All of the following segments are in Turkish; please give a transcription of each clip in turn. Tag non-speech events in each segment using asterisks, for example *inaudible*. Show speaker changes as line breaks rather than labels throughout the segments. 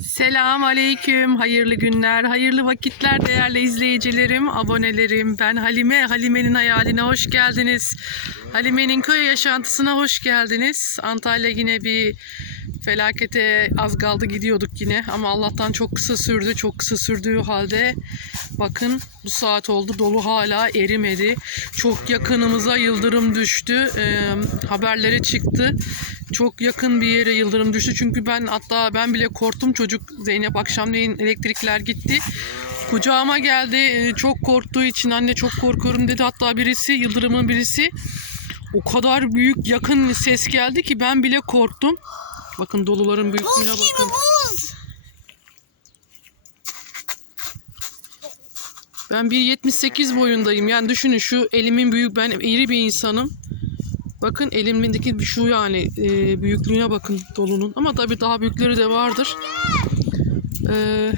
Selam aleyküm, hayırlı günler, hayırlı vakitler değerli izleyicilerim, abonelerim. Ben Halime, Halime'nin hayaline hoş geldiniz. Halime'nin köy yaşantısına hoş geldiniz. Antalya yine bir felakete az kaldı gidiyorduk yine ama Allah'tan çok kısa sürdü. Çok kısa sürdüğü halde bakın bu saat oldu dolu hala erimedi. Çok yakınımıza yıldırım düştü. Ee, haberleri çıktı. Çok yakın bir yere yıldırım düştü. Çünkü ben hatta ben bile korktum. Çocuk Zeynep akşamleyin elektrikler gitti. Kucağıma geldi. Çok korktuğu için anne çok korkuyorum dedi. Hatta birisi yıldırımın birisi o kadar büyük yakın ses geldi ki ben bile korktum. Bakın doluların büyüklüğüne bakın. Ben 1.78 boyundayım. Yani düşünün şu elimin büyük ben iri bir insanım. Bakın elimdeki şu yani e, büyüklüğüne bakın dolunun. Ama tabii daha büyükleri de vardır. E,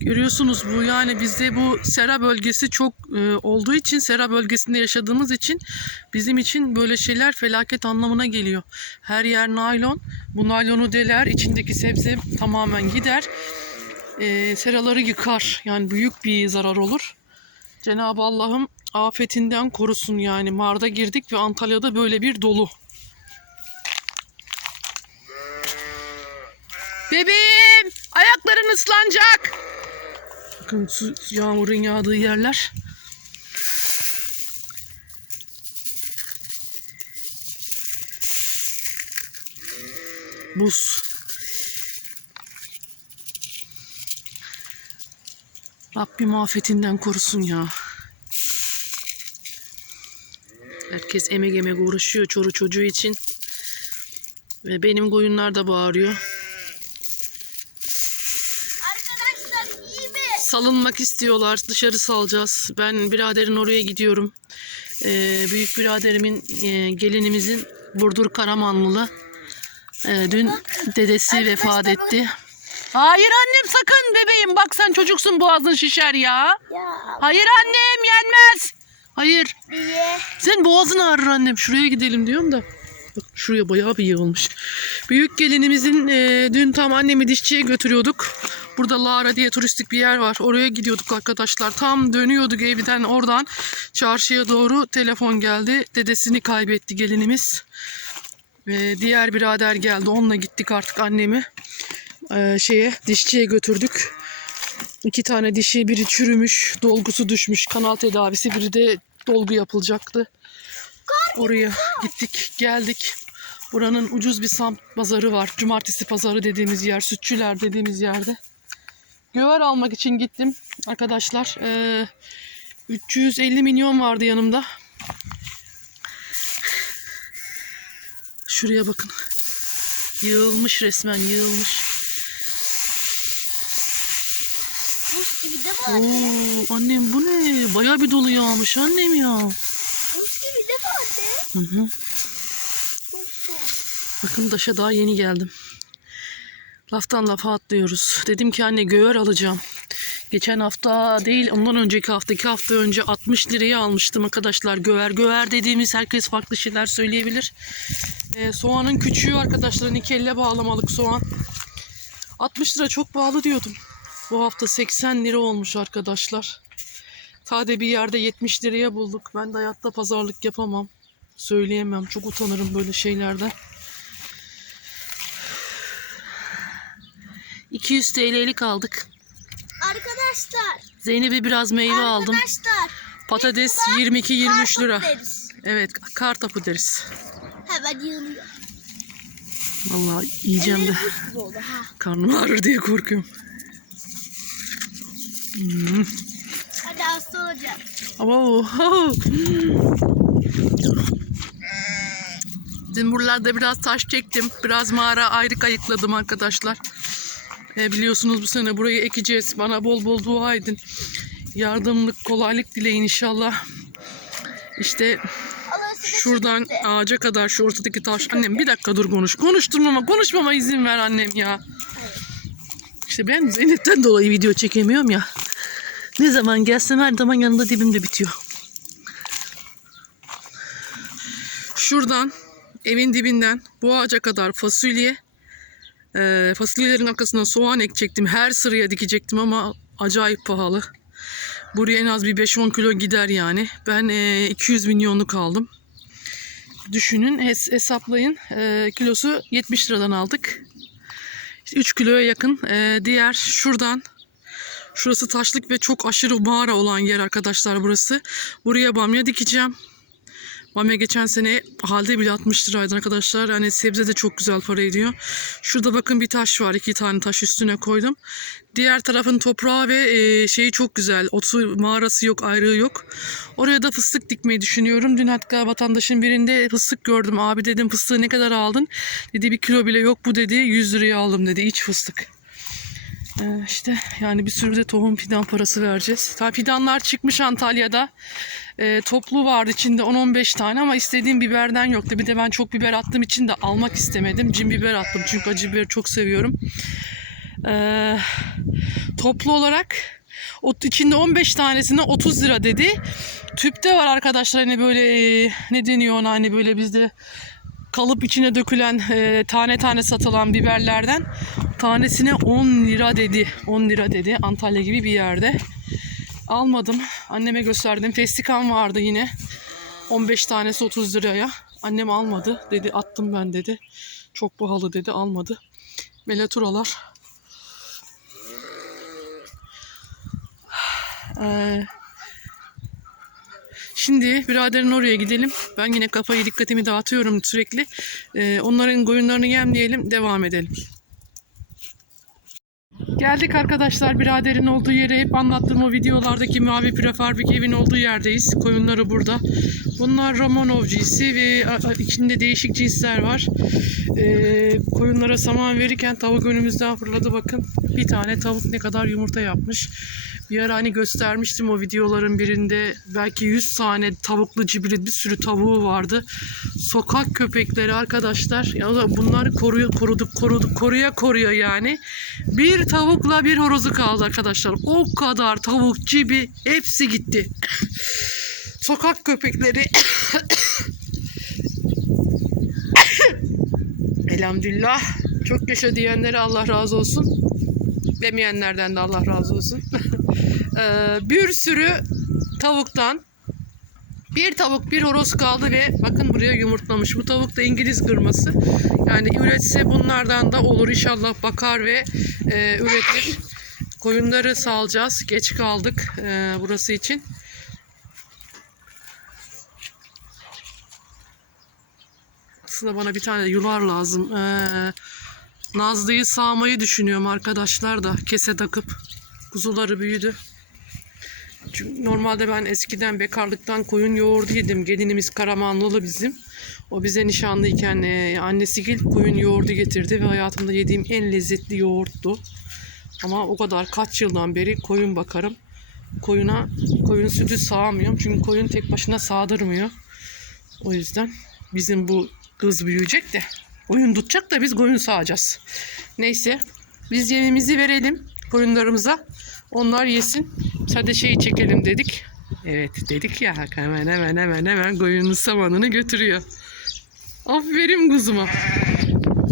görüyorsunuz bu yani bizde bu sera bölgesi çok e, olduğu için sera bölgesinde yaşadığımız için bizim için böyle şeyler felaket anlamına geliyor. Her yer naylon. Bu naylonu deler içindeki sebze tamamen gider. E, seraları yıkar. Yani büyük bir zarar olur. Cenab-ı Allah'ım afetinden korusun yani. Mart'a girdik ve Antalya'da böyle bir dolu. Bebeğim! Ayakların ıslanacak. Bakın su, yağmurun yağdığı yerler. Buz. Rabbim afetinden korusun ya. Herkes emek emek uğraşıyor çoru çocuğu için. Ve benim koyunlar da bağırıyor.
Arkadaşlar iyi mi?
Salınmak istiyorlar. Dışarı salacağız. Ben biraderin oraya gidiyorum. Ee, büyük biraderimin e, gelinimizin Burdur Karamanlılı. Ee, dün dedesi vefat etti. Hayır annem sakın bebeğim. Bak sen çocuksun boğazın şişer ya. Hayır annem yenmez. Hayır.
niye?
Sen boğazın ağrır annem. Şuraya gidelim diyorum da. Bak şuraya bayağı bir yığılmış. Büyük gelinimizin e, dün tam annemi dişçiye götürüyorduk. Burada Lara diye turistik bir yer var. Oraya gidiyorduk arkadaşlar. Tam dönüyorduk evden oradan çarşıya doğru telefon geldi. Dedesini kaybetti gelinimiz. E, diğer birader geldi. Onunla gittik artık annemi. e, şeye dişçiye götürdük. İki tane dişi biri çürümüş, dolgusu düşmüş, kanal tedavisi, biri de dolgu yapılacaktı. Oraya gittik, geldik. Buranın ucuz bir samt pazarı var. Cumartesi pazarı dediğimiz yer, sütçüler dediğimiz yerde. Göver almak için gittim arkadaşlar. Ee, 350 milyon vardı yanımda. Şuraya bakın. Yığılmış resmen, yığılmış.
Buz gibi de var.
Oo, annem bu ne? Bayağı bir dolu yağmış annem ya.
Buz gibi de var.
Hı hı. Bakın taşa daha yeni geldim. Laftan lafa atlıyoruz. Dedim ki anne göğer alacağım. Geçen hafta değil ondan önceki hafta iki hafta önce 60 liraya almıştım arkadaşlar göğer. Göğer dediğimiz herkes farklı şeyler söyleyebilir. Ee, soğanın küçüğü arkadaşlar iki elle bağlamalık soğan. 60 lira çok pahalı diyordum. Bu hafta 80 lira olmuş arkadaşlar. Sade bir yerde 70 liraya bulduk. Ben de hayatta pazarlık yapamam. Söyleyemem. Çok utanırım böyle şeylerden. 200 TL'lik aldık.
Arkadaşlar.
Zeynep'e biraz meyve aldım.
Arkadaşlar.
Patates 22-23 lira.
Deriz.
Evet kar tapu deriz.
Hemen yığılıyor.
Vallahi yiyeceğim de
Elleri gibi oldu ha.
karnım ağrır diye korkuyorum. Hmm.
Hadi hasta olacağım.
Ama Dün buralarda biraz taş çektim. Biraz mağara ayrık ayıkladım arkadaşlar. E, biliyorsunuz bu sene burayı ekeceğiz. Bana bol bol dua edin. Yardımlık, kolaylık dileyin inşallah. İşte şuradan ağaca kadar şu ortadaki taş. Annem bir dakika dur konuş. Konuşturmama, konuşmama izin ver annem ya. İşte ben Zeynep'ten dolayı video çekemiyorum ya. Ne zaman gelsem her zaman yanında dibimde bitiyor. Şuradan evin dibinden bu ağaca kadar fasulye, Ee, fasulyelerin arkasına soğan ekecektim. Her sıraya dikecektim ama acayip pahalı. Buraya en az bir 5-10 kilo gider yani. Ben e, 200 milyonluk aldım. Düşünün hes- hesaplayın. E, kilosu 70 liradan aldık. İşte 3 kiloya yakın. E, diğer şuradan Şurası taşlık ve çok aşırı mağara olan yer arkadaşlar burası. Buraya bamya dikeceğim. Bamya geçen sene halde bile 60 liraydı arkadaşlar. Yani sebze de çok güzel para ediyor. Şurada bakın bir taş var. iki tane taş üstüne koydum. Diğer tarafın toprağı ve e, şeyi çok güzel. Otu mağarası yok, ayrığı yok. Oraya da fıstık dikmeyi düşünüyorum. Dün hatta vatandaşın birinde fıstık gördüm. Abi dedim fıstığı ne kadar aldın? Dedi bir kilo bile yok bu dedi. 100 liraya aldım dedi. iç fıstık. Ee, işte yani bir sürü de tohum fidan parası vereceğiz. Tabii fidanlar çıkmış Antalya'da. Ee, toplu vardı içinde 10-15 tane ama istediğim biberden yoktu. Bir de ben çok biber attığım için de almak istemedim. Cin biber attım çünkü acı biberi çok seviyorum. Ee, toplu olarak içinde 15 tanesine 30 lira dedi. Tüpte var arkadaşlar hani böyle e, ne deniyor ona hani böyle bizde kalıp içine dökülen e, tane tane satılan biberlerden tanesine 10 lira dedi. 10 lira dedi Antalya gibi bir yerde. Almadım. Anneme gösterdim. Festikan vardı yine. 15 tanesi 30 liraya. Annem almadı. Dedi attım ben dedi. Çok pahalı dedi. Almadı. Melaturalar. Ee, Şimdi biraderin oraya gidelim. Ben yine kafayı dikkatimi dağıtıyorum sürekli. Ee, onların koyunlarını yemleyelim, devam edelim. Geldik arkadaşlar biraderin olduğu yere hep anlattığım o videolardaki mavi prefabrik evin olduğu yerdeyiz. Koyunları burada. Bunlar Romanov cinsi ve içinde değişik cinsler var. Ee, koyunlara saman verirken tavuk önümüzden fırladı bakın. Bir tane tavuk ne kadar yumurta yapmış. Bir ara hani göstermiştim o videoların birinde. Belki 100 tane tavuklu cibrit bir sürü tavuğu vardı. Sokak köpekleri arkadaşlar. Ya bunları koruyor, koruduk, koruduk, koruya koruya yani. Bir tavukla bir horozu kaldı arkadaşlar. O kadar tavuk, cibi hepsi gitti. *coughs* Sokak köpekleri *coughs* Elhamdülillah. Çok yaşa diyenlere Allah razı olsun. Demeyenlerden de Allah razı olsun. *laughs* Ee, bir sürü tavuktan bir tavuk bir horoz kaldı ve bakın buraya yumurtlamış. Bu tavuk da İngiliz kırması. Yani üretse bunlardan da olur inşallah bakar ve e, üretir. Koyunları salacağız. Geç kaldık e, burası için. Aslında bana bir tane yular lazım. Ee, Nazlı'yı sağmayı düşünüyorum arkadaşlar da kese takıp. Kuzuları büyüdü. Çünkü normalde ben eskiden bekarlıktan koyun yoğurdu yedim. Gelinimiz Karamanlılı bizim. O bize nişanlıyken e, annesi gel koyun yoğurdu getirdi ve hayatımda yediğim en lezzetli yoğurttu. Ama o kadar kaç yıldan beri koyun bakarım. Koyuna koyun sütü sağamıyorum. Çünkü koyun tek başına sağdırmıyor. O yüzden bizim bu kız büyüyecek de koyun tutacak da biz koyun sağacağız. Neyse biz yemimizi verelim koyunlarımıza. Onlar yesin. Sadece şeyi çekelim dedik. Evet dedik ya hemen hemen hemen hemen koyunun samanını götürüyor. Aferin kuzuma.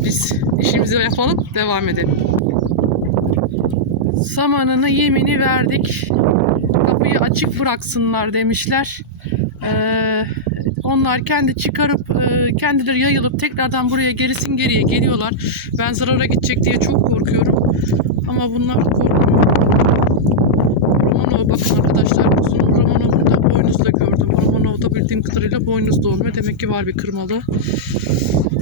Biz işimizi yapalım devam edelim. Samanını yemini verdik. Kapıyı açık bıraksınlar demişler. Ee, onlar kendi çıkarıp e, kendileri yayılıp tekrardan buraya gerisin geriye geliyorlar. Ben zarara gidecek diye çok korkuyorum. Ama bunlar korkmuyor. Romanov bakın arkadaşlar kuzunun Romanov'u da boynuzla gördüm. Romanov'da bildiğim kadarıyla boynuzlu olmuyor. Demek ki var bir kırmalı.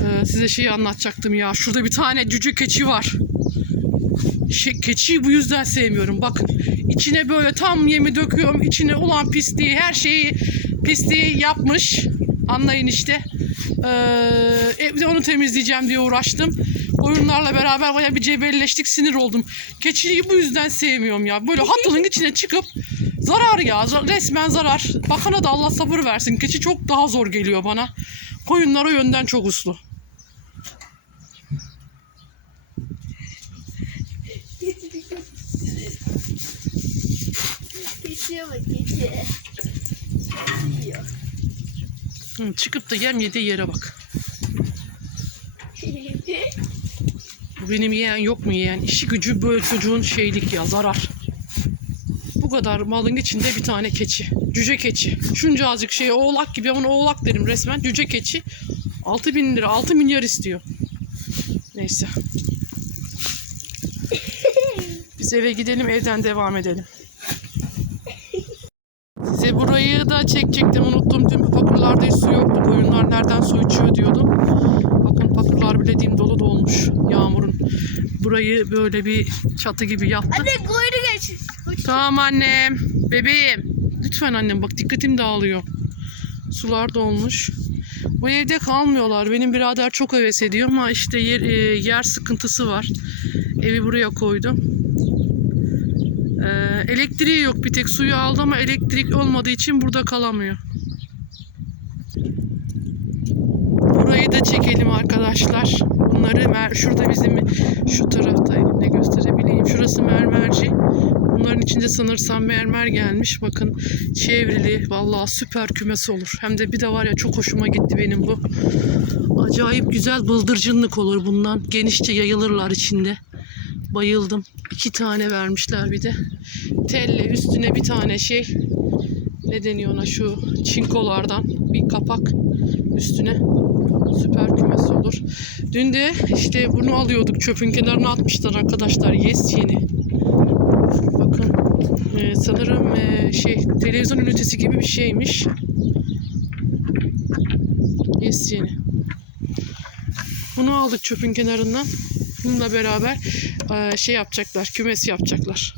Ee, size şeyi anlatacaktım ya. Şurada bir tane cüce keçi var. Şey, keçiyi bu yüzden sevmiyorum. Bakın içine böyle tam yemi döküyorum. İçine ulan pisliği her şeyi pisliği yapmış. Anlayın işte. Ee, evde onu temizleyeceğim diye uğraştım. Koyunlarla beraber baya bir cebelleştik sinir oldum. Keçiyi bu yüzden sevmiyorum ya. Böyle hatılın içine çıkıp zarar ya resmen zarar. Bakana da Allah sabır versin. Keçi çok daha zor geliyor bana. Koyunlar o yönden çok uslu.
Geçiyor bak geçiyor. Yiyor.
Hı, çıkıp da yem yediği yere bak. Bu benim yeğen yok mu yeğen? İşi gücü böyle çocuğun şeylik ya zarar. Bu kadar malın içinde bir tane keçi. Cüce keçi. Şunca azıcık şey oğlak gibi ama oğlak derim resmen. Cüce keçi. 6 bin lira 6 milyar istiyor. Neyse. Biz eve gidelim evden devam edelim. Burayı da çekecektim unuttum. Dün bu pakırlarda hiç su yoktu. Koyunlar nereden su içiyor diyordum. Bakın pakırlar bile dim dolu dolmuş yağmurun. Burayı böyle bir çatı gibi yaptı.
Anne koyunu geç.
Tamam annem. Bebeğim. Lütfen annem bak dikkatim dağılıyor. Sular dolmuş. Bu evde kalmıyorlar. Benim birader çok heves ediyor ama işte yer, e, yer sıkıntısı var. Evi buraya koydum. Ee, elektriği yok bir tek suyu aldı ama elektrik olmadığı için burada kalamıyor. Burayı da çekelim arkadaşlar. Bunları mer- şurada bizim şu tarafta ne gösterebileyim. Şurası mermerci. Bunların içinde sanırsam mermer gelmiş. Bakın çevrili. Vallahi süper kümesi olur. Hem de bir de var ya çok hoşuma gitti benim bu. Acayip güzel bıldırcınlık olur bundan. Genişçe yayılırlar içinde. Bayıldım. İki tane vermişler bir de. Telle üstüne bir tane şey. Ne deniyor ona şu çinkolardan bir kapak üstüne süper kümesi olur. Dün de işte bunu alıyorduk çöpün kenarına atmışlar arkadaşlar yes yeni. Bakın e, sanırım e, şey televizyon ünitesi gibi bir şeymiş. Yes yeni. Bunu aldık çöpün kenarından. Bununla beraber e, şey yapacaklar, kümes yapacaklar.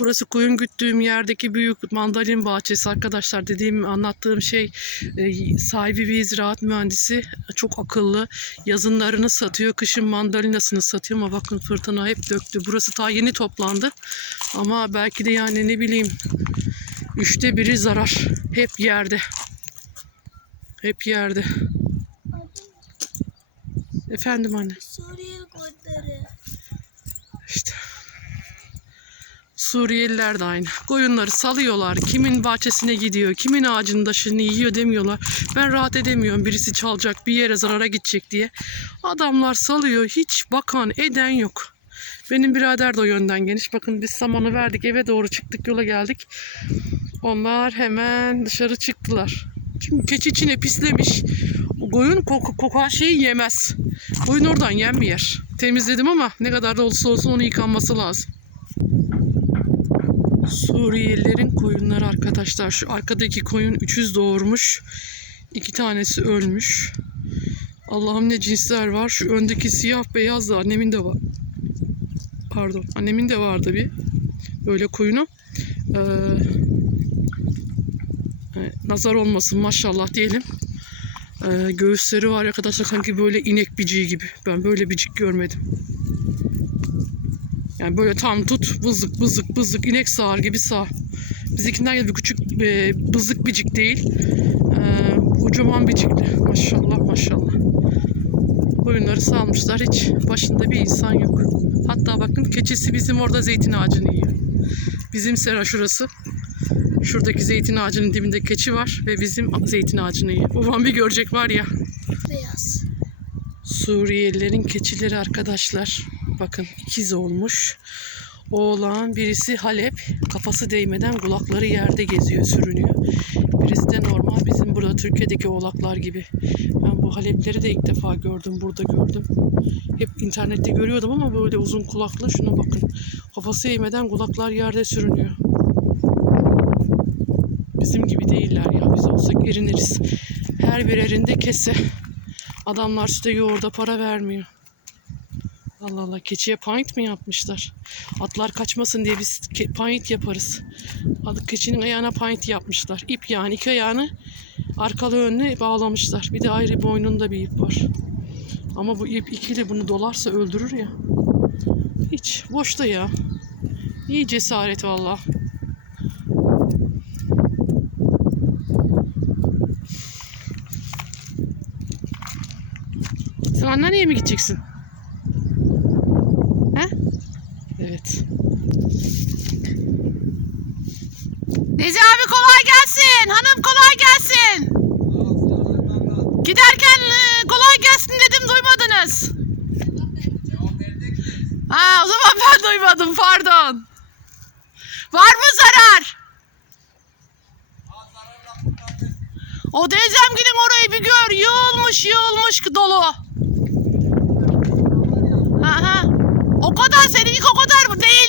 Burası koyun güttüğüm yerdeki büyük mandalin bahçesi arkadaşlar. Dediğim anlattığım şey e, sahibi bir ziraat mühendisi. Çok akıllı. Yazınlarını satıyor. Kışın mandalinasını satıyor ama bakın fırtına hep döktü. Burası daha yeni toplandı. Ama belki de yani ne bileyim üçte biri zarar. Hep yerde. Hep yerde. Efendim anne.
Suriyeli koyunları.
İşte. Suriyeliler de aynı. Koyunları salıyorlar. Kimin bahçesine gidiyor, kimin ağacının taşını yiyor demiyorlar. Ben rahat edemiyorum. Birisi çalacak, bir yere zarara gidecek diye. Adamlar salıyor. Hiç bakan, eden yok. Benim birader de o yönden geniş. Bakın biz samanı verdik, eve doğru çıktık, yola geldik. Onlar hemen dışarı çıktılar. Çünkü keçi içine pislemiş. Koyun kok- kokan şeyi yemez. Koyun oradan yenmiyor. Temizledim ama ne kadar da olursa olsun onu yıkanması lazım. Suriyelilerin koyunları arkadaşlar. Şu arkadaki koyun 300 doğurmuş. İki tanesi ölmüş. Allah'ım ne cinsler var. Şu öndeki siyah beyaz da annemin de var. Pardon. Annemin de vardı bir. Böyle koyunu. Ee, e, nazar olmasın maşallah diyelim. Ee, göğüsleri var arkadaşlar sanki böyle inek biciği gibi. Ben böyle bicik görmedim. Yani böyle tam tut vızık vızık vızık inek sağar gibi sağ. Bizimkinden gibi küçük e, bızık bicik değil. E, kocaman bicikli. Maşallah maşallah. Koyunları salmışlar hiç başında bir insan yok. Hatta bakın keçisi bizim orada zeytin ağacını yiyor. Bizim sera şurası. Şuradaki zeytin ağacının dibinde keçi var ve bizim zeytin ağacını yiyor. Babam bir görecek var ya.
Beyaz.
Suriyelilerin keçileri arkadaşlar. Bakın ikiz olmuş. Oğlan birisi Halep kafası değmeden kulakları yerde geziyor sürünüyor. Birisi de normal bizim burada Türkiye'deki oğlaklar gibi. Ben bu Halepleri de ilk defa gördüm burada gördüm. Hep internette görüyordum ama böyle uzun kulaklı şuna bakın. Kafası eğmeden kulaklar yerde sürünüyor. Bizim gibi değiller ya biz olsak eriniriz. Her bir erinde kese. Adamlar süte yoğurda para vermiyor. Allah Allah keçiye pint mi yapmışlar? Atlar kaçmasın diye biz pint yaparız. Adı keçinin ayağına pint yapmışlar. İp yani iki ayağını arkalı önlü bağlamışlar. Bir de ayrı boynunda bir ip var. Ama bu ip ikili bunu dolarsa öldürür ya. Hiç boşta ya. İyi cesaret valla. Anneanneye mi gideceksin? He? Evet. Nezi abi kolay gelsin. Hanım kolay gelsin. Giderken e, kolay gelsin mısınız? Ha o zaman ben duymadım pardon. Var mı zarar? O teyzem gidin orayı bir gör. Yığılmış yığılmış dolu. Aha. O kadar seninki o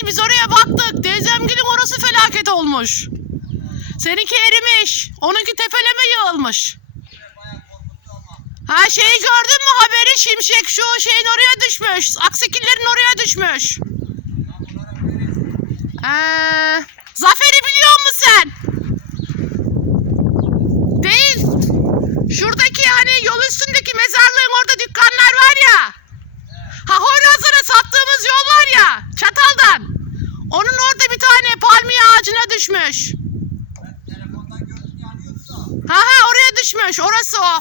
Değil biz oraya baktık. Teyzem gidin orası felaket olmuş. Seninki erimiş. Onunki tepeleme yığılmış. Ha şeyi gördün mü haberi şimşek şu şeyin oraya düşmüş. Aksekillerin oraya düşmüş. Ee, Zafer'i biliyor musun sen? Değil. Şuradaki hani yol üstündeki mezarlığın orada dükkanlar var ya. Ha Hoylazlara sattığımız yol var ya. Çataldan. Onun orada bir tane palmiye ağacına düşmüş. Ha ha oraya düşmüş. Orası o.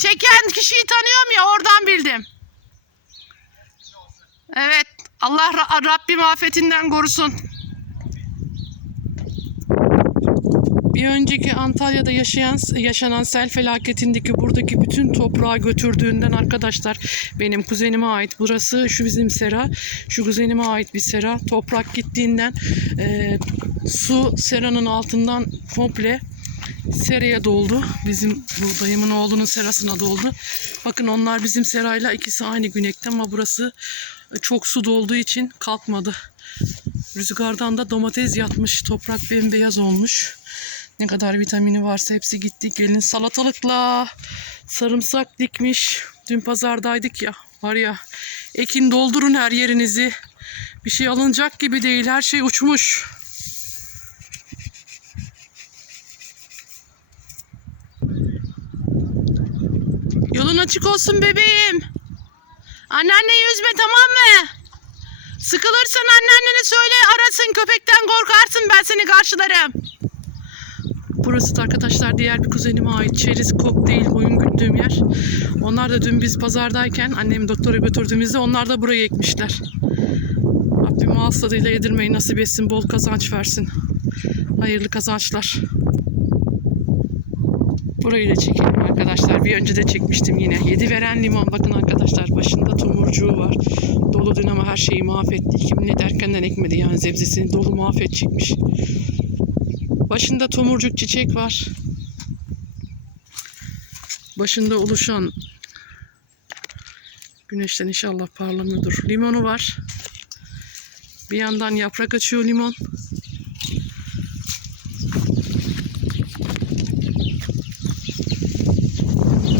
Çeken kişiyi tanıyorum ya oradan bildim. Evet. Allah Ra- Rabbim afetinden korusun. Bir önceki Antalya'da yaşayan yaşanan sel felaketindeki buradaki bütün toprağı götürdüğünden arkadaşlar benim kuzenime ait burası şu bizim sera şu kuzenime ait bir sera toprak gittiğinden e, su seranın altından komple seraya doldu. Bizim bu dayımın oğlunun serasına doldu. Bakın onlar bizim serayla ikisi aynı günekte ama burası çok su dolduğu için kalkmadı. Rüzgardan da domates yatmış. Toprak bembeyaz olmuş. Ne kadar vitamini varsa hepsi gitti. Gelin salatalıkla sarımsak dikmiş. Dün pazardaydık ya. Var ya ekin doldurun her yerinizi. Bir şey alınacak gibi değil. Her şey uçmuş. Yolun açık olsun bebeğim. Anneanneyi üzme tamam mı? Sıkılırsan anneannene söyle arasın köpekten korkarsın ben seni karşılarım. Burası da arkadaşlar diğer bir kuzenime ait çeriz kokteyl koyun güttüğüm yer. Onlar da dün biz pazardayken annemi doktora götürdüğümüzde onlar da burayı ekmişler. Rabbim ağız tadıyla yedirmeyi nasip etsin bol kazanç versin. Hayırlı kazançlar. Burayı da çekelim arkadaşlar. Bir önce de çekmiştim yine. Yedi veren limon. Bakın arkadaşlar başında tomurcuğu var. Dolu dün ama her şeyi mahvetti. Kim ne derkenden ekmedi yani zebzesini dolu mahvet çekmiş. Başında tomurcuk çiçek var. Başında oluşan güneşten inşallah parlamıyordur. Limonu var. Bir yandan yaprak açıyor limon.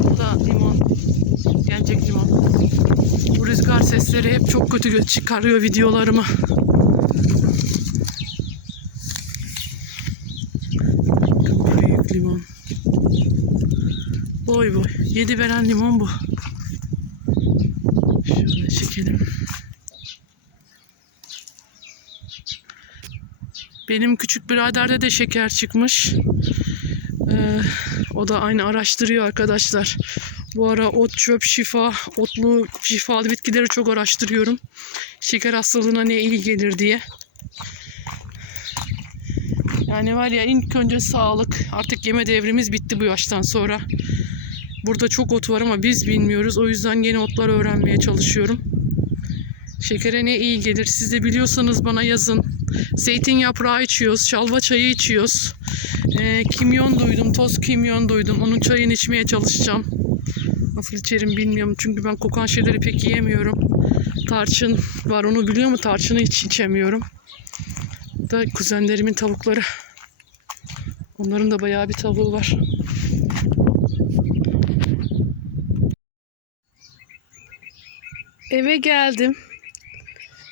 Bu da limon. Gelecek limon. Bu rüzgar sesleri hep çok kötü çıkarıyor videolarımı. Büyük limon. Boy boy. Yedi veren limon bu. Şöyle çekelim. Benim küçük biraderde de şeker çıkmış. Ee, o da aynı araştırıyor arkadaşlar. Bu ara ot, çöp, şifa, otlu şifalı bitkileri çok araştırıyorum. Şeker hastalığına ne iyi gelir diye. Yani var ya ilk önce sağlık. Artık yeme devrimiz bitti bu yaştan sonra. Burada çok ot var ama biz bilmiyoruz. O yüzden yeni otlar öğrenmeye çalışıyorum. Şekere ne iyi gelir? Siz de biliyorsanız bana yazın. Zeytin yaprağı içiyoruz. Şalva çayı içiyoruz. Ee, kimyon duydum. Toz kimyon duydum. Onun çayını içmeye çalışacağım. Nasıl içerim bilmiyorum. Çünkü ben kokan şeyleri pek yiyemiyorum. Tarçın var. Onu biliyor mu? Tarçını hiç içemiyorum. Da kuzenlerimin tavukları. Onların da bayağı bir tavuğu var. Eve geldim.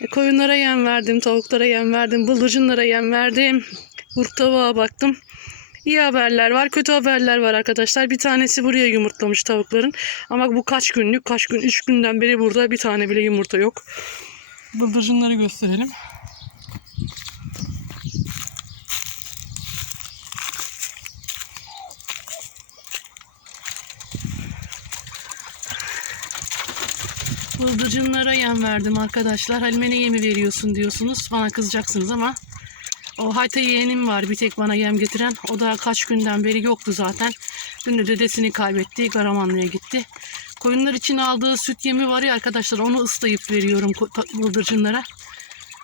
E, koyunlara yem verdim, tavuklara yem verdim, bıldırcınlara yem verdim. Vurk tavuğa baktım. İyi haberler var, kötü haberler var arkadaşlar. Bir tanesi buraya yumurtlamış tavukların. Ama bu kaç günlük? Kaç gün? Üç günden beri burada bir tane bile yumurta yok. Bıldırcınları gösterelim. Bıldırcınlara yem verdim arkadaşlar. Halime ne yemi veriyorsun diyorsunuz. Bana kızacaksınız ama o hayta yeğenim var bir tek bana yem getiren. O da kaç günden beri yoktu zaten. Dün de dedesini kaybetti. Karamanlı'ya gitti. Koyunlar için aldığı süt yemi var ya arkadaşlar onu ıslayıp veriyorum bıldırcınlara.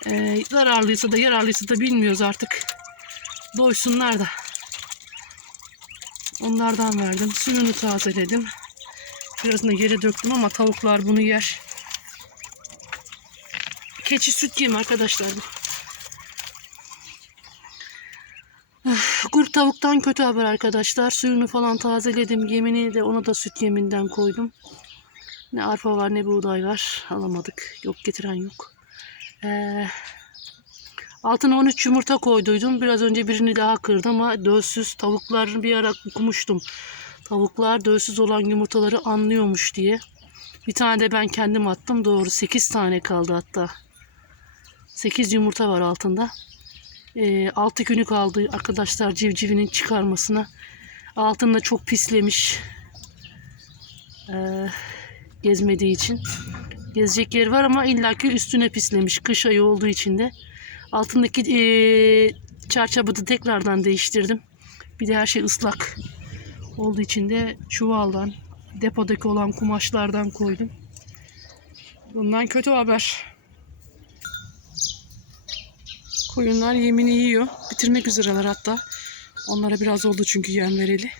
Ee, zararlıysa da yararlıysa da bilmiyoruz artık. Doysunlar da. Onlardan verdim. Suyunu tazeledim. Birazını yere döktüm ama tavuklar bunu yer. Keçi süt yemi arkadaşlar bu. Kurt tavuktan kötü haber arkadaşlar. Suyunu falan tazeledim. Yemini de ona da süt yeminden koydum. Ne arpa var ne buğday var. Alamadık. Yok getiren yok. Ee, altına 13 yumurta koyduydum. Biraz önce birini daha kırdım ama dölsüz tavuklar bir ara okumuştum. Tavuklar dölsüz olan yumurtaları anlıyormuş diye. Bir tane de ben kendim attım. Doğru 8 tane kaldı hatta. 8 yumurta var altında. 6 günü kaldı arkadaşlar civcivinin çıkarmasına. Altında çok pislemiş. Ee, gezmediği için. Gezecek yer var ama illaki üstüne pislemiş. Kış ayı olduğu için de. Altındaki ee, çarçabıdı tekrardan değiştirdim. Bir de her şey ıslak olduğu için de çuvaldan, depodaki olan kumaşlardan koydum. Bundan kötü haber. Koyunlar yemini yiyor. Bitirmek üzereler hatta. Onlara biraz oldu çünkü yem vereli.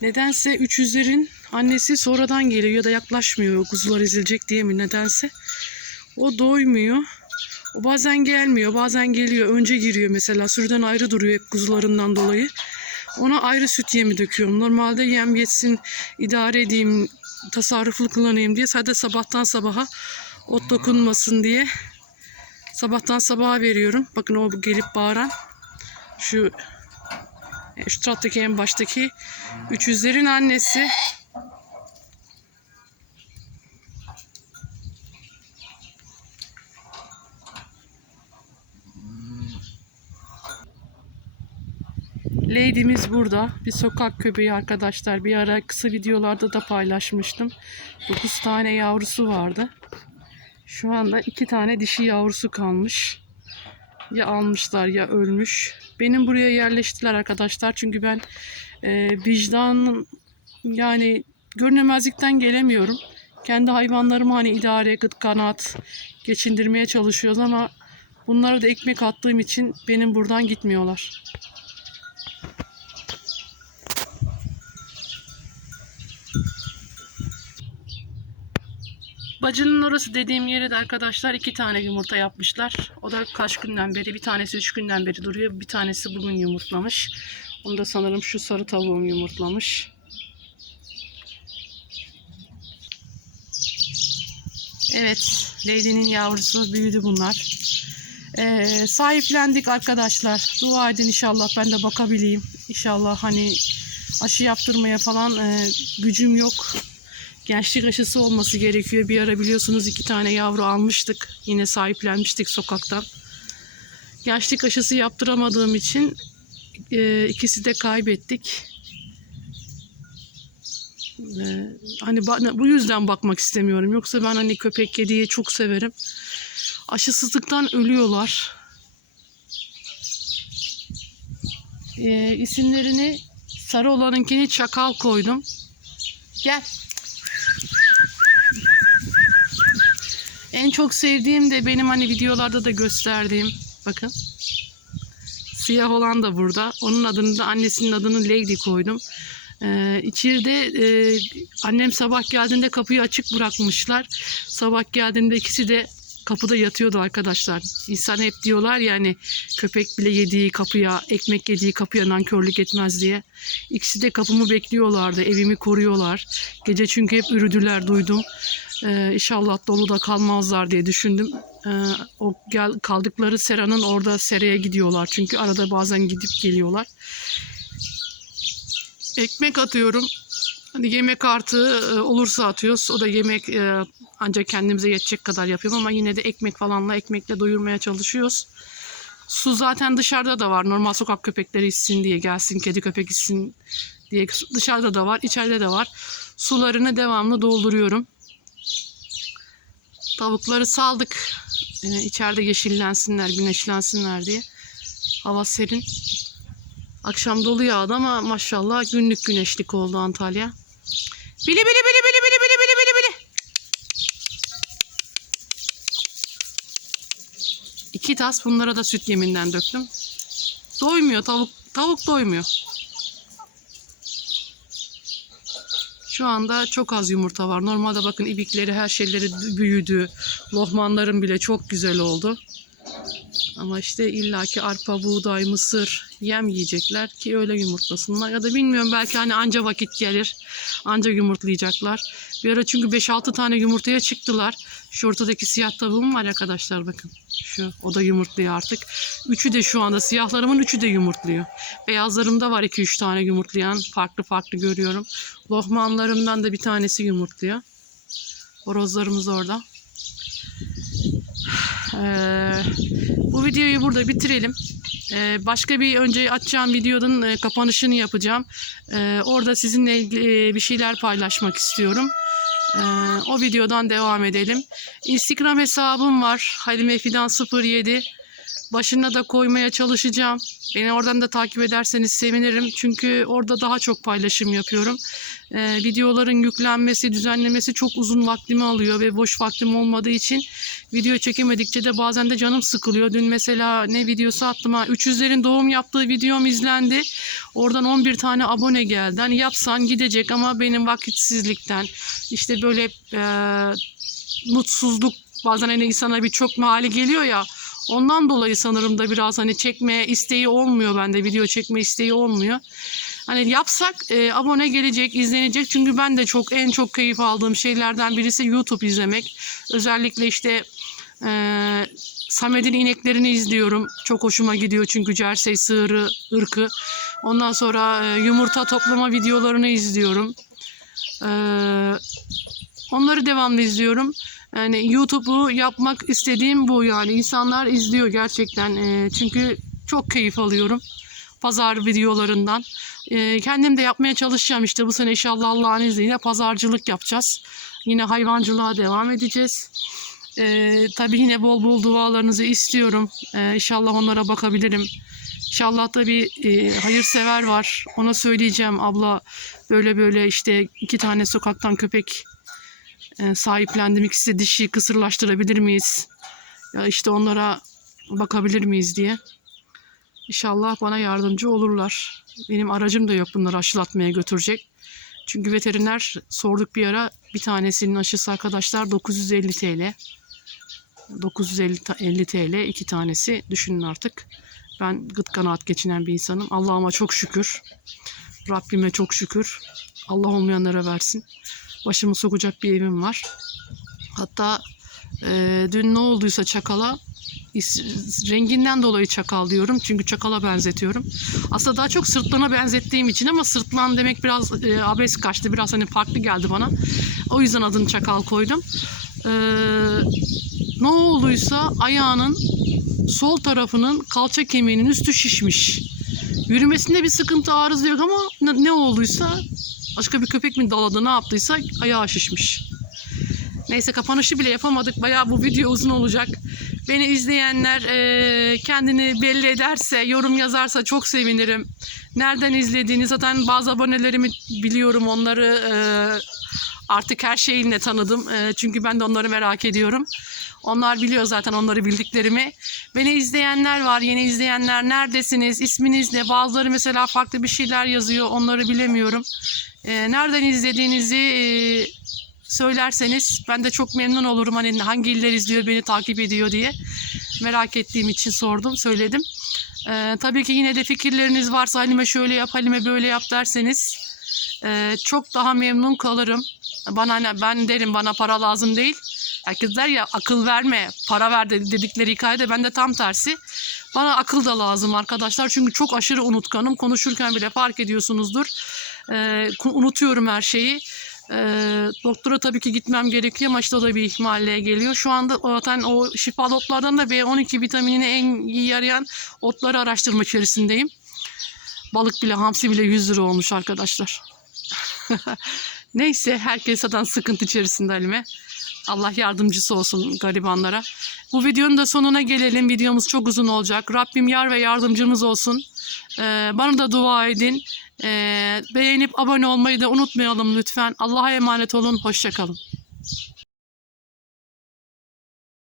Nedense 300'lerin annesi sonradan geliyor ya da yaklaşmıyor kuzular ezilecek diye mi nedense. O doymuyor. O bazen gelmiyor, bazen geliyor. Önce giriyor mesela. Sürüden ayrı duruyor hep kuzularından dolayı. Ona ayrı süt yemi döküyorum. Normalde yem yetsin, idare edeyim, tasarruflu kullanayım diye. Sadece sabahtan sabaha ot dokunmasın diye sabahtan sabaha veriyorum. Bakın o gelip bağıran şu e, şu taraftaki en baştaki 300'lerin annesi. Lady'miz burada. Bir sokak köpeği arkadaşlar. Bir ara kısa videolarda da paylaşmıştım. 9 tane yavrusu vardı. Şu anda iki tane dişi yavrusu kalmış. Ya almışlar ya ölmüş. Benim buraya yerleştiler arkadaşlar. Çünkü ben e, vicdan yani görünemezlikten gelemiyorum. Kendi hayvanlarımı hani idare, gıt kanat geçindirmeye çalışıyoruz ama bunlara da ekmek attığım için benim buradan gitmiyorlar. Bacının orası dediğim yere de arkadaşlar iki tane yumurta yapmışlar. O da kaç günden beri, bir tanesi üç günden beri duruyor. Bir tanesi bugün yumurtlamış. Onu da sanırım şu sarı tavuğum yumurtlamış. Evet, Lady'nin yavrusu büyüdü bunlar. Ee, sahiplendik arkadaşlar. Dua edin inşallah ben de bakabileyim. İnşallah hani aşı yaptırmaya falan e, gücüm yok gençlik aşısı olması gerekiyor. Bir ara biliyorsunuz iki tane yavru almıştık. Yine sahiplenmiştik sokaktan. Gençlik aşısı yaptıramadığım için e, ikisi de kaybettik. E, hani bu yüzden bakmak istemiyorum. Yoksa ben hani köpek kediyi çok severim. Aşısızlıktan ölüyorlar. E, isimlerini sarı olanınkini çakal koydum. Gel. En çok sevdiğim de benim hani videolarda da gösterdiğim bakın. Siyah olan da burada. Onun adını da annesinin adını Lady koydum. Ee, içeride e, annem sabah geldiğinde kapıyı açık bırakmışlar. Sabah geldiğinde ikisi de kapıda yatıyordu arkadaşlar. İnsan hep diyorlar yani köpek bile yediği kapıya, ekmek yediği kapıya nankörlük etmez diye. İkisi de kapımı bekliyorlardı, evimi koruyorlar. Gece çünkü hep ürüdüler duydum. Ee, inşallah dolu da kalmazlar diye düşündüm. Ee, o gel kaldıkları seranın orada seraya gidiyorlar. Çünkü arada bazen gidip geliyorlar. Ekmek atıyorum. Hani yemek artı e, olursa atıyoruz. O da yemek e, ancak kendimize yetecek kadar yapıyorum ama yine de ekmek falanla ekmekle doyurmaya çalışıyoruz. Su zaten dışarıda da var. Normal sokak köpekleri içsin diye gelsin, kedi köpek içsin diye dışarıda da var, içeride de var. Sularını devamlı dolduruyorum. Tavukları saldık. Ee, içeride yeşillensinler, güneşlensinler diye. Hava serin. Akşam dolu yağdı ama maşallah günlük güneşlik oldu Antalya. Bili bili bili bili bili bili bili bili bili. İki tas bunlara da süt yeminden döktüm. Doymuyor tavuk. Tavuk doymuyor. Şu anda çok az yumurta var. Normalde bakın ibikleri her şeyleri büyüdü. Lohmanların bile çok güzel oldu. Ama işte illaki arpa, buğday, mısır yem yiyecekler ki öyle yumurtlasınlar. Ya da bilmiyorum belki hani anca vakit gelir. Anca yumurtlayacaklar. Bir ara çünkü 5-6 tane yumurtaya çıktılar. Şu ortadaki siyah tavuğum var arkadaşlar bakın. Şu o da yumurtluyor artık. Üçü de şu anda siyahlarımın üçü de yumurtluyor. Beyazlarımda var 2-3 tane yumurtlayan. Farklı farklı görüyorum. Lohmanlarımdan da bir tanesi yumurtluyor. Horozlarımız orada. Ee, bu videoyu burada bitirelim. Ee, başka bir önce açacağım videonun e, kapanışını yapacağım. Ee, orada sizinle ilgili e, bir şeyler paylaşmak istiyorum. Ee, o videodan devam edelim. Instagram hesabım var. Halime Fidan 07. Başına da koymaya çalışacağım. Beni oradan da takip ederseniz sevinirim. Çünkü orada daha çok paylaşım yapıyorum. Ee, videoların yüklenmesi, düzenlemesi çok uzun vaktimi alıyor ve boş vaktim olmadığı için video çekemedikçe de bazen de canım sıkılıyor. Dün mesela ne videosu attım ha 300'lerin doğum yaptığı videom izlendi. Oradan 11 tane abone geldi. Hani yapsan gidecek ama benim vakitsizlikten işte böyle e, mutsuzluk bazen hani insana bir çok hali geliyor ya ondan dolayı sanırım da biraz hani çekme isteği olmuyor bende video çekme isteği olmuyor. Hani yapsak e, abone gelecek, izlenecek. Çünkü ben de çok en çok keyif aldığım şeylerden birisi YouTube izlemek. Özellikle işte e, Samet'in ineklerini izliyorum. Çok hoşuma gidiyor çünkü Cersei sığırı ırkı. Ondan sonra e, yumurta toplama videolarını izliyorum. E, onları devamlı izliyorum. Yani YouTube'u yapmak istediğim bu yani. insanlar izliyor gerçekten. E, çünkü çok keyif alıyorum pazar videolarından. E, kendim de yapmaya çalışacağım işte bu sene inşallah Allah'ın izniyle pazarcılık yapacağız. Yine hayvancılığa devam edeceğiz. E, tabii yine bol bol dualarınızı istiyorum. E, inşallah onlara bakabilirim. İnşallah da bir e, hayırsever var. Ona söyleyeceğim abla böyle böyle işte iki tane sokaktan köpek e, sahiplendim. İkisi dişi kısırlaştırabilir miyiz? Ya işte onlara bakabilir miyiz diye. İnşallah bana yardımcı olurlar. Benim aracım da yok bunları aşılatmaya götürecek. Çünkü veteriner sorduk bir ara bir tanesinin aşısı arkadaşlar 950 TL. 950 ta- 50 TL iki tanesi düşünün artık. Ben gıt kanaat geçinen bir insanım. Allah'ıma çok şükür. Rabbime çok şükür. Allah olmayanlara versin. Başımı sokacak bir evim var. Hatta e, dün ne olduysa çakala renginden dolayı çakal diyorum. Çünkü çakala benzetiyorum. Aslında daha çok sırtlana benzettiğim için ama sırtlan demek biraz e, abes kaçtı. Biraz hani farklı geldi bana. O yüzden adını çakal koydum. Ee, ne olduysa ayağının sol tarafının kalça kemiğinin üstü şişmiş. Yürümesinde bir sıkıntı arıza yok ama ne olduysa başka bir köpek mi daladı ne yaptıysa ayağı şişmiş. Neyse kapanışı bile yapamadık. Bayağı bu video uzun olacak. Beni izleyenler eee, kendini belli ederse, yorum yazarsa çok sevinirim. Nereden izlediğini zaten bazı abonelerimi biliyorum. Onları eee, artık her şeyinle tanıdım. Eee, çünkü ben de onları merak ediyorum. Onlar biliyor zaten onları bildiklerimi. Beni izleyenler var, yeni izleyenler neredesiniz, isminiz ne? Bazıları mesela farklı bir şeyler yazıyor, onları bilemiyorum. Eee, nereden izlediğinizi eee, söylerseniz ben de çok memnun olurum. Hani hangi iller izliyor, beni takip ediyor diye. Merak ettiğim için sordum, söyledim. Ee, tabii ki yine de fikirleriniz varsa Halime şöyle yap, Halime böyle yap derseniz e, çok daha memnun kalırım. Bana ben derim bana para lazım değil. Herkes der ya akıl verme, para ver de- dedikleri hikayede ben de tam tersi. Bana akıl da lazım arkadaşlar. Çünkü çok aşırı unutkanım. Konuşurken bile fark ediyorsunuzdur. Ee, unutuyorum her şeyi. Ee, doktora tabii ki gitmem gerekiyor ama işte o da bir ihmalle geliyor. Şu anda zaten o şifalı otlardan da B12 vitaminini en iyi yarayan otları araştırma içerisindeyim. Balık bile, hamsi bile 100 lira olmuş arkadaşlar. *laughs* Neyse herkes zaten sıkıntı içerisinde Halime. Allah yardımcısı olsun garibanlara. Bu videonun da sonuna gelelim. Videomuz çok uzun olacak. Rabbim yar ve yardımcımız olsun. Ee, bana da dua edin. Ee, beğenip abone olmayı da unutmayalım lütfen. Allah'a emanet olun. Hoşçakalın.